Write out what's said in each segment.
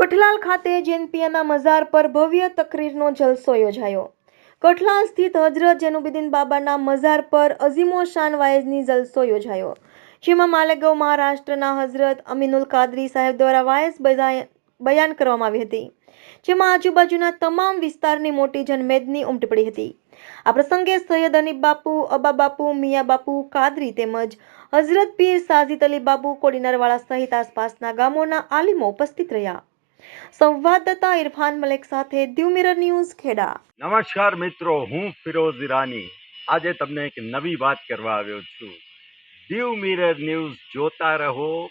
કઠલાલ ખાતે જેનપિયાના મઝાર પર ભવ્ય તકરીરનો જલસો યોજાયો. કઠલાલ સ્થિત હજરત જેનુબીદીન બાબાના મઝાર પર અઝીમો શાન વાયઝની જલસો યોજાયો. જેમાં માલેગાંવ મહારાષ્ટ્રના હઝરત અમીનુલ કાદરી સાહેબ દ્વારા વાયસ બયાન કરવામાં આવી હતી. જેમાં આજુબાજુના તમામ વિસ્તારની મોટી જનમેદની ઉમટી પડી હતી. આ પ્રસંગે સૈયદ અનીફ બાપુ, અબા બાપુ, મિયા બાપુ, કાદરી તેમજ હઝરત પીર સાજિદ અલી બાબુ કોડીનારવાળા સહિત આસપાસના ગામોના આલિમો ઉપસ્થિત રહ્યા. સંવાદદાતા ઇરફાન મલિક સાથે દ્યુ મિરર ન્યૂઝ ખેડા. નમસ્કાર મિત્રો હું ફિરોઝ ઈરાની. આજે તમને એક નવી વાત કરવા આવ્યો છું. દીવ મિરર ન્યૂઝ જોતા રહો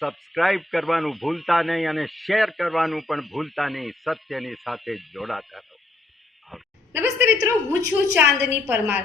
સબસ્ક્રાઇબ કરવાનું ભૂલતા નહીં અને શેર કરવાનું પણ ભૂલતા નહીં સત્યની સાથે જોડાતા રહો. નમસ્તે મિત્રો હું છું ચાંદની પરમાર.